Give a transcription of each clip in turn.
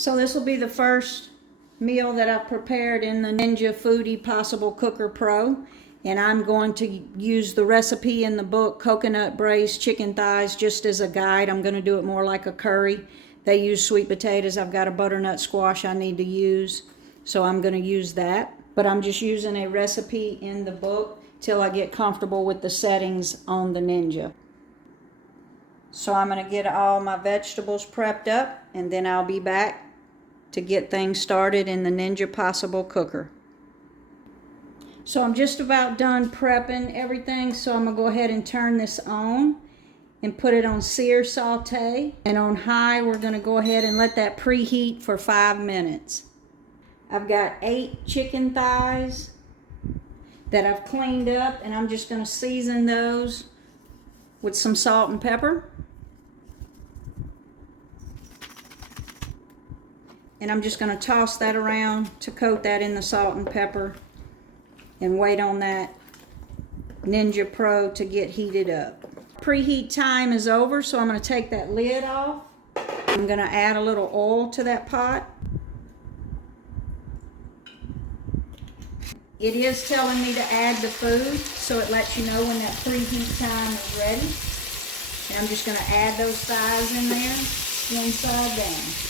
So this will be the first meal that I've prepared in the Ninja Foodi PossibleCooker Pro. And I'm going to use the recipe in the book, coconut braised chicken thighs, just as a guide. I'm going to do it more like a curry. They use sweet potatoes. I've got a butternut squash I need to use, so I'm going to use that. But I'm just using a recipe in the book till I get comfortable with the settings on the Ninja. So I'm going to get all my vegetables prepped up, and then I'll be back to get things started in the Ninja PossibleCooker. So I'm just about done prepping everything, so I'm going to go ahead and turn this on and put it on sear saute. And on high, we're going to go ahead and let that preheat for 5 minutes. I've got 8 chicken thighs that I've cleaned up, and I'm just going to season those with some salt and pepper. And I'm just going to toss that around to coat that in the salt and pepper and wait on that Ninja Pro to get heated up. Preheat time is over, so I'm going to take that lid off. I'm going to add a little oil to that pot. It is telling me to add the food, so it lets you know when that preheat time is ready. And I'm just going to add those thighs in there, one side down.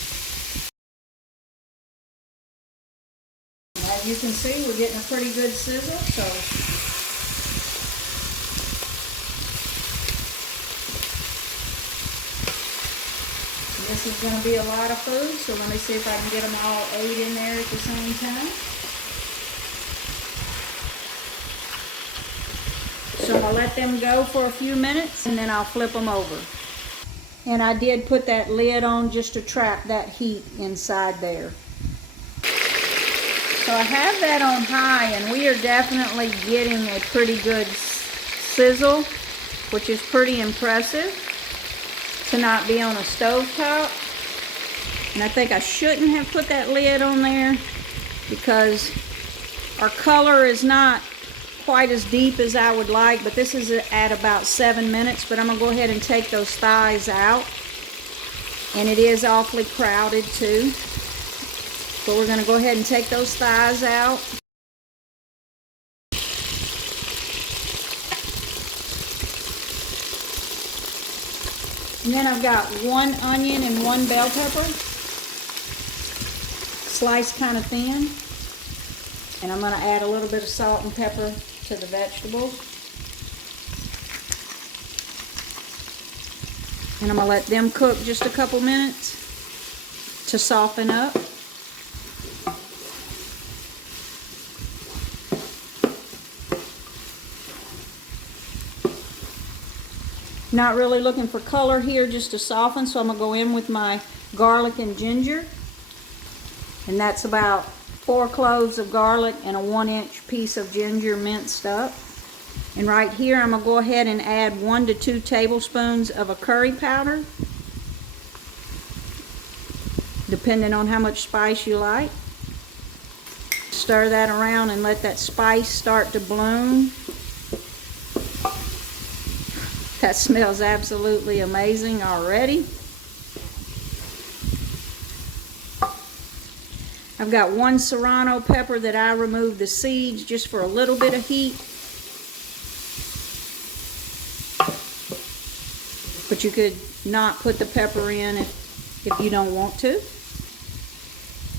As you can see, we're getting a pretty good sizzle, so this is going to be a lot of food, so let me see if I can get them all 8 in there at the same time. So I'm going to let them go for a few minutes, and then I'll flip them over. And I did put that lid on just to trap that heat inside there. So I have that on high, and we are definitely getting a pretty good sizzle, which is pretty impressive to not be on a stovetop. And I think I shouldn't have put that lid on there because our color is not quite as deep as I would like, but this is at about 7 minutes. But I'm going to go ahead and take those thighs out, and it is awfully crowded too. So we're going to go ahead and take those thighs out. And then I've got 1 onion and 1 bell pepper, sliced kind of thin. And I'm going to add a little bit of salt and pepper to the vegetables. And I'm going to let them cook just a couple minutes to soften up. Not really looking for color here, just to soften, so I'm going to go in with my garlic and ginger. And that's about 4 cloves of garlic and a 1-inch piece of ginger minced up. And right here I'm going to go ahead and add 1 to 2 tablespoons of a curry powder, depending on how much spice you like. Stir that around and let that spice start to bloom. That smells absolutely amazing already. I've got 1 serrano pepper that I removed the seeds just for a little bit of heat. But you could not put the pepper in if you don't want to.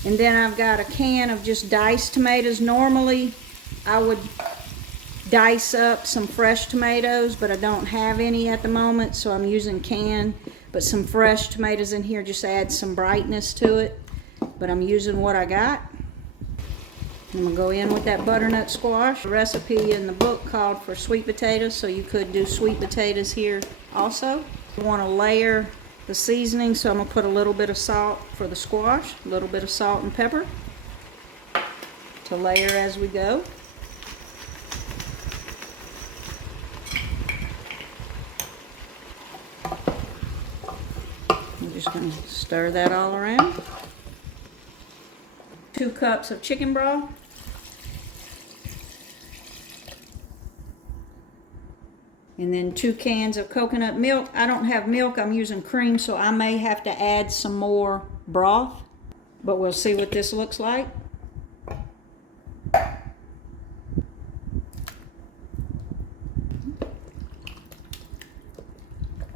And then I've got a can of just diced tomatoes. Normally I would dice up some fresh tomatoes, but I don't have any at the moment, so I'm using canned. But some fresh tomatoes in here just add some brightness to it. But I'm using what I got. I'm going to go in with that butternut squash. The recipe in the book called for sweet potatoes, so you could do sweet potatoes here also. You want to layer the seasoning, so I'm going to put a little bit of salt for the squash, a little bit of salt and pepper to layer as we go. I'm just going to stir that all around. 2 cups of chicken broth. And then 2 cans of coconut milk. I don't have milk, I'm using cream, so I may have to add some more broth. but we'll see what this looks like.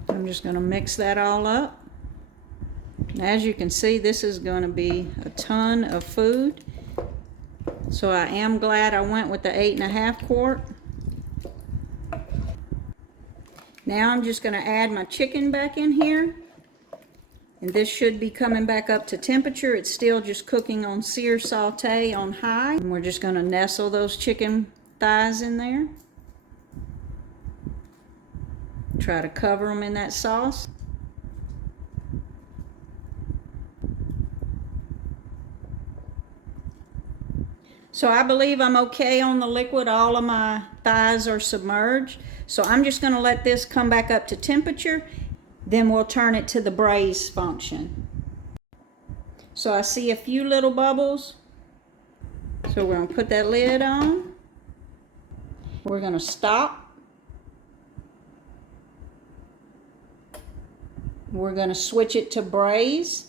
I'm just going to mix that all up. As you can see, this is going to be a ton of food. So I am glad I went with the 8.5 quart. Now I'm just going to add my chicken back in here. And this should be coming back up to temperature. It's still just cooking on sear saute on high. And we're just going to nestle those chicken thighs in there. Try to cover them in that sauce. So I believe I'm okay on the liquid. All of my thighs are submerged. So I'm just going to let this come back up to temperature. Then we'll turn it to the braise function. So I see a few little bubbles. So we're going to put that lid on. We're going to stop. We're going to switch it to braise.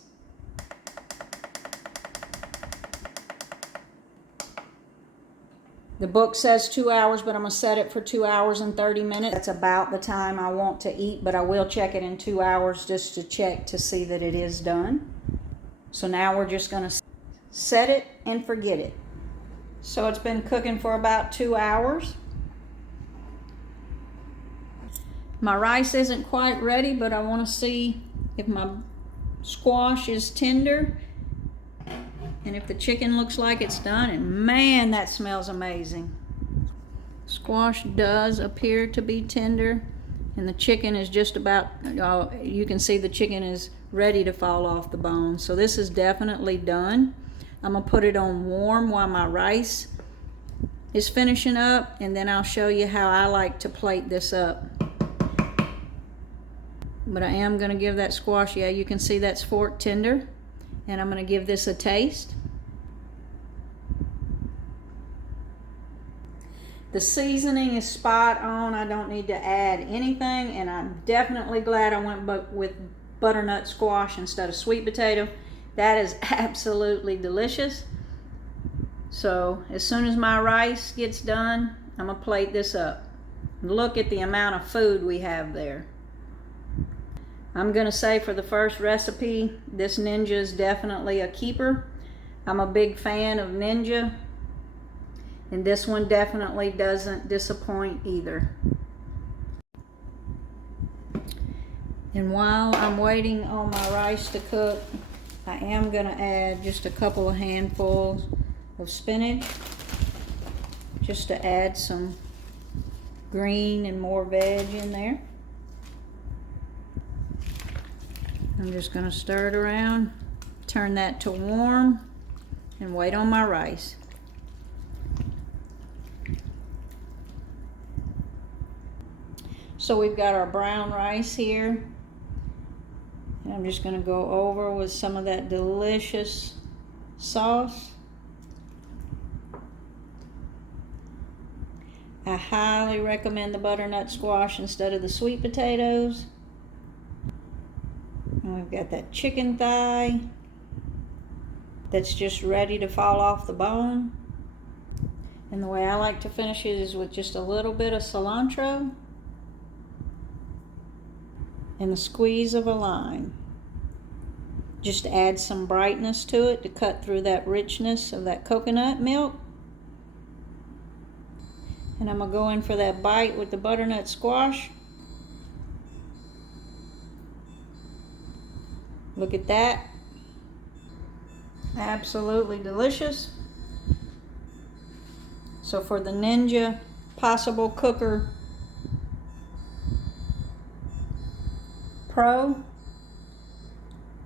The book says 2 hours, but I'm going to set it for 2 hours and 30 minutes. That's about the time I want to eat, but I will check it in 2 hours just to check to see that it is done. So now we're just going to set it and forget it. So it's been cooking for about 2 hours. My rice isn't quite ready, but I want to see if my squash is tender. And if the chicken looks like it's done, and man, that smells amazing. Squash does appear to be tender, and the chicken is just about, you can see the chicken is ready to fall off the bone. So this is definitely done. I'm gonna put it on warm while my rice is finishing up, and then I'll show you how I like to plate this up. But I am gonna give that squash, yeah, you can see that's fork tender. And I'm going to give this a taste. The seasoning is spot on. I don't need to add anything. And I'm definitely glad I went with butternut squash instead of sweet potato. That is absolutely delicious. So as soon as my rice gets done, I'm going to plate this up. Look at the amount of food we have there. I'm going to say for the first recipe, this Ninja is definitely a keeper. I'm a big fan of Ninja. And this one definitely doesn't disappoint either. And while I'm waiting on my rice to cook, I am going to add just a couple of handfuls of spinach. Just to add some green and more veg in there. I'm just going to stir it around, turn that to warm, and wait on my rice. So we've got our brown rice here. And I'm just going to go over with some of that delicious sauce. I highly recommend the butternut squash instead of the sweet potatoes. And we've got that chicken thigh that's just ready to fall off the bone. And the way I like to finish it is with just a little bit of cilantro and the squeeze of a lime. Just to add some brightness to it to cut through that richness of that coconut milk. And I'm going to go in for that bite with the butternut squash. Look at that. Absolutely delicious. So for the Ninja PossibleCooker Pro,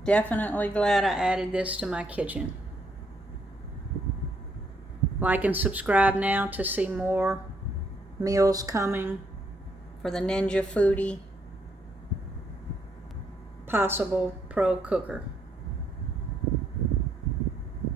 definitely glad I added this to my kitchen. Like and subscribe now to see more meals coming for the Ninja Foodi Possible Pro Cooker.